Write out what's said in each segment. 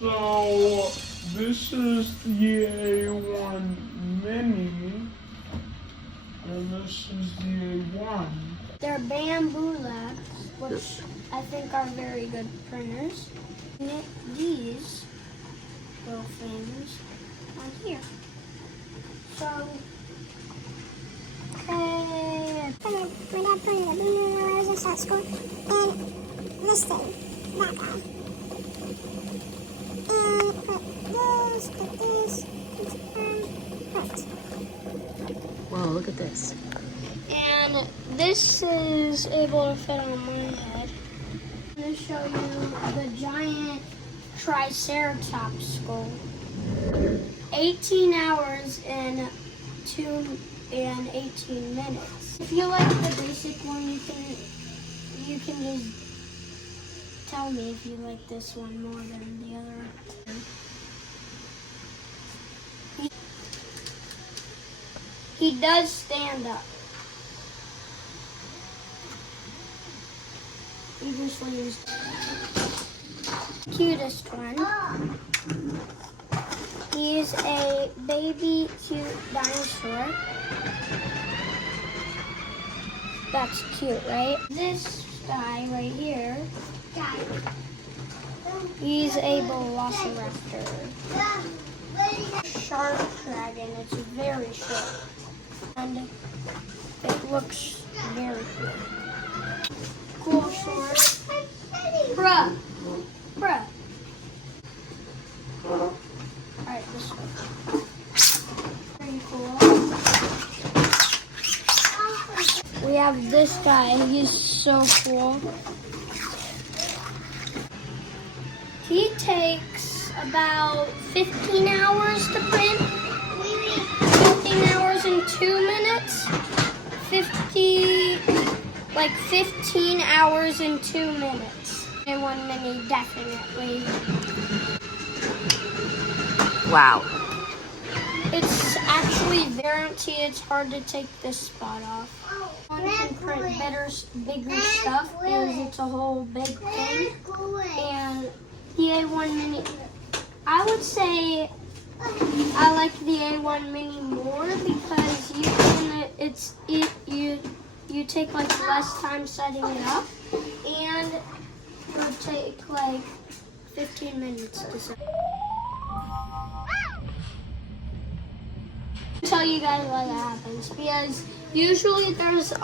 So this is the A1 Mini, and this is the A1. They're Bambu Labs, which I think are very good printers. And these little things on here. So, okay. My dad printed the blue when I was in start school, and this thing, that guy. And put this, perfect. Whoa, look at this. And this is able to fit on my head. I'm going to show you the giant Triceratops skull. 18 hours and 18 minutes. If you like the basic one, you can just tell me if you like this one more than the other. He does stand up. You just used cutest one. He's a baby cute dinosaur. That's cute, right? This guy right here, he's a velociraptor. Shark dragon, it's very short. And it looks very cool. Cool sword. Bruh. Alright, this one. Pretty cool. We have this guy. He's so cool. He takes about 15 hours to print. 15 hours and 2 minutes. 15 hours and 2 minutes. A1 Mini, definitely. Wow. It's actually warranty. It's hard to take this spot off. One can print bigger stuff because it's a whole big thing. And the A1 Mini, I would say I like the A1 Mini more because you take like less time setting it up, and it would take like 15 minutes to set. I'll tell you guys why that happens, because usually there's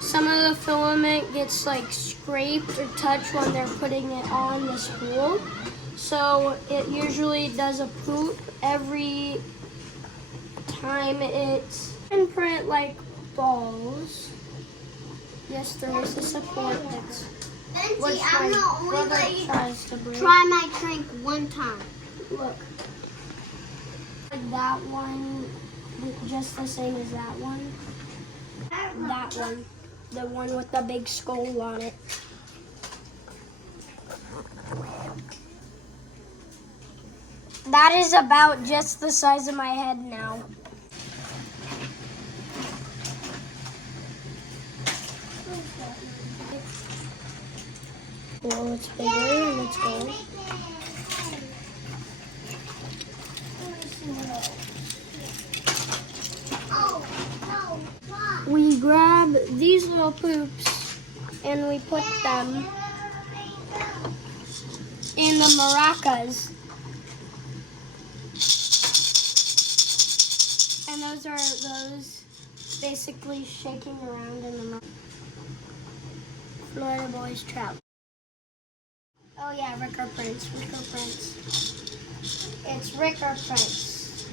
some of the filament gets like scraped or touched when they're putting it on the spool. So it usually does a poop every time it's in print like balls. Yes, there is a support that's Benji, I'm the only way tries to bring. try my drink one time. Look. Like that one, just the same as that one. That one. The one with the big skull on it. That is about just the size of my head now. Well, it's bigger and it's gold. We grab these little poops and we put them in the maracas. And those are those basically shaking around in the maraca. Florida boys trout. Oh yeah, Ricker Prince. It's Ricker Prince.